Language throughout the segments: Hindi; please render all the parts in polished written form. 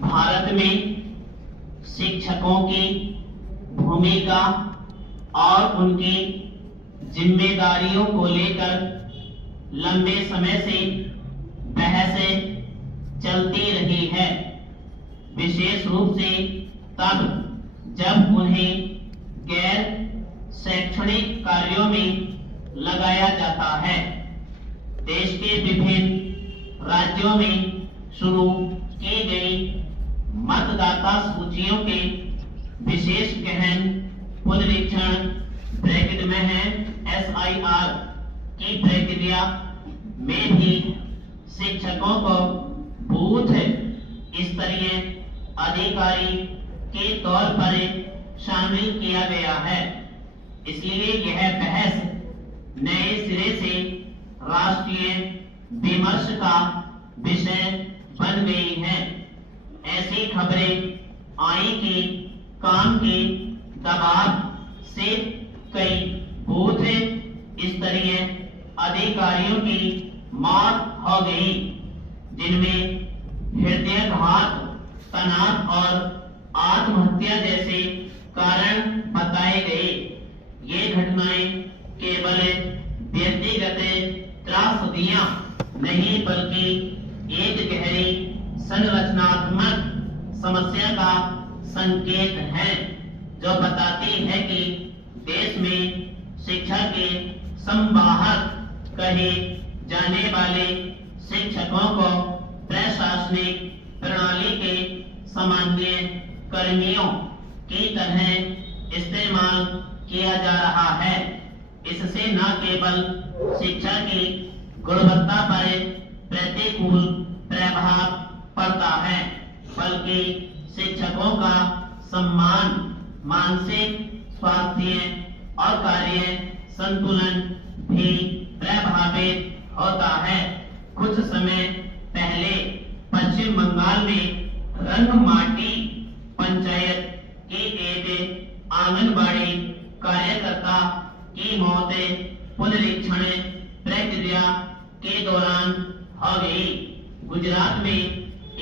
भारत में शिक्षकों की भूमिका और उनकी जिम्मेदारियों को लेकर लंबे समय से बहसें चलती रही है, विशेष रूप से तब जब उन्हें गैर शैक्षणिक कार्यों में लगाया जाता है। देश के विभिन्न राज्यों में शुरू की गई मतदाता सूचियों के विशेष गहन पुनरीक्षण ब्रैकेट में है SIR की प्रक्रिया में भी शिक्षकों को बूथ स्तरीय अधिकारी के तौर पर शामिल किया गया है। इसलिए यह बहस नए सिरे से राष्ट्रीय विमर्श का विषय बन गई है। ऐसी खबरें आई कि काम के दबाव से कई बूथ स्तरीय अधिकारियों की मौत हो गई, जिनमें हृदयाघात, तनाव और आत्महत्या जैसे कारण बताए गए। ये घटनाएं केवल व्यक्तिगत त्रासदियां नहीं बल्कि एक गहरी संरचनात्मक समस्या का संकेत है, जो बताती है कि देश में शिक्षा के संवाहक कहे जाने वाले शिक्षकों को प्रशासनिक प्रणाली के सामान्य कर्मियों की तरह इस्तेमाल किया जा रहा है। इससे न केवल शिक्षा की गुणवत्ता पर प्रतिकूल प्रभाव पड़ता है, बल्कि शिक्षकों का सम्मान, मानसिक स्वास्थ्य और कार्य संतुलन भी प्रभावित होता है। कुछ समय पहले पश्चिम बंगाल में रंगमाटी पंचायत की एक आंगनबाड़ी कार्यकर्ता की मौत पुनरीक्षण प्रक्रिया के दौरान हो गई। गुजरात में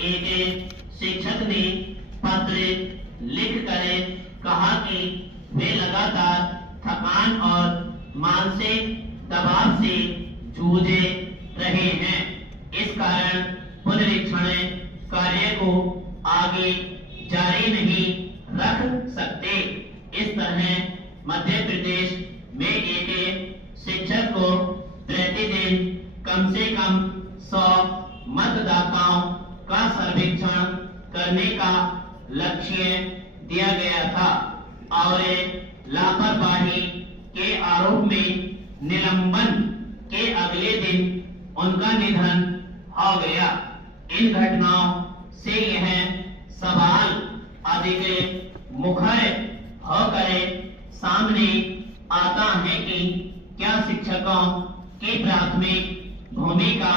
एक शिक्षक ने पत्र लिखकर कहा कि वे लगातार थकान और मानसिक दबाव से जूझ रहे हैं। इस कारण पुनरीक्षण कार्य को आगे जारी नहीं रख सकते। इस तरह मध्य प्रदेश में एक शिक्षक को प्रतिदिन कम से कम 100 मतदाताओं का सर्वेक्षण करने का लक्ष्य दिया गया था और लापरवाही के आरोप में निलंबन के अगले दिन उनका निधन हो गया। इन घटनाओं से यह सवाल अधिक मुखर होकर सामने आता है कि क्या शिक्षकों की प्राथमिक भूमिका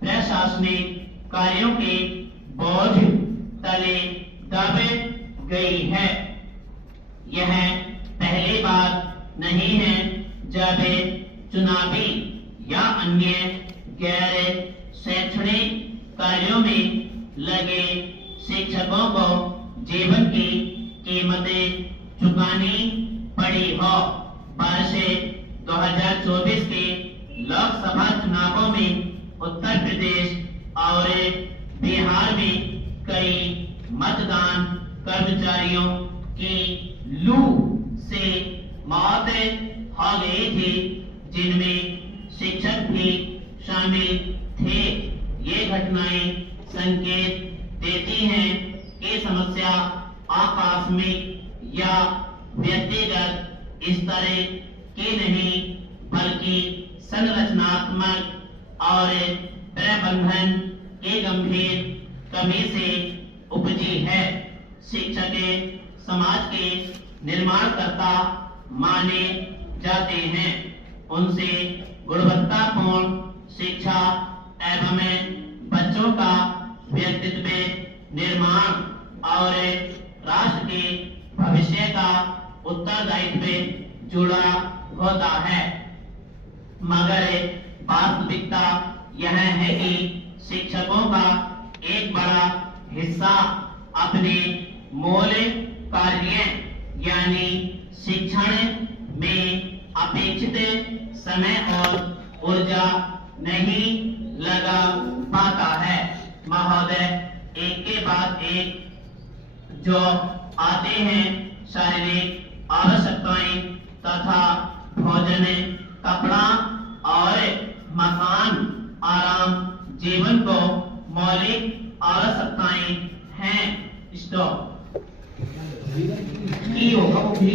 प्रशासनिक कार्यों के बोझ तले दब गई है। यह पहली बात नहीं है जब चुनावी या अन्य गैर शैक्षणिक कार्यों में लगे शिक्षकों को जीवन की कीमतें चुकानी पड़ी हो। वर्ष 2024 के लोकसभा चुनावों में उत्तर प्रदेश और बिहार में कई मतदान कर्मचारियों की लू से मौत हो गई थी, जिनमें शिक्षक भी शामिल थे। ये घटनाएं संकेत देती हैं कि समस्या आकस्मिक या व्यक्तिगत स्तर की नहीं बल्कि संरचनात्मक और प्रबंधन की गंभीर कमी से उपजी है। शिक्षक समाज के निर्माणकर्ता माने जाते हैं। उनसे गुणवत्तापूर्ण शिक्षा एवं बच्चों का व्यक्तित्व निर्माण और राष्ट्र के भविष्य का उत्तरदायित्व जुड़ा होता है। मगर वास्तविकता यह है कि शिक्षकों का एक बड़ा हिस्सा हिस्सा अपने मूल कार्य यानी शिक्षण में अपेक्षित समय और ऊर्जा नहीं लगा पाता है। महोदय, एक के बाद एक जो आते हैं शारीरिक आवश्यकताएं तथा भोजन, कपड़ा और मकान, आराम जीवन को मौलिक आवश्यकताएं हैं। स्टॉप। की होगा वो भी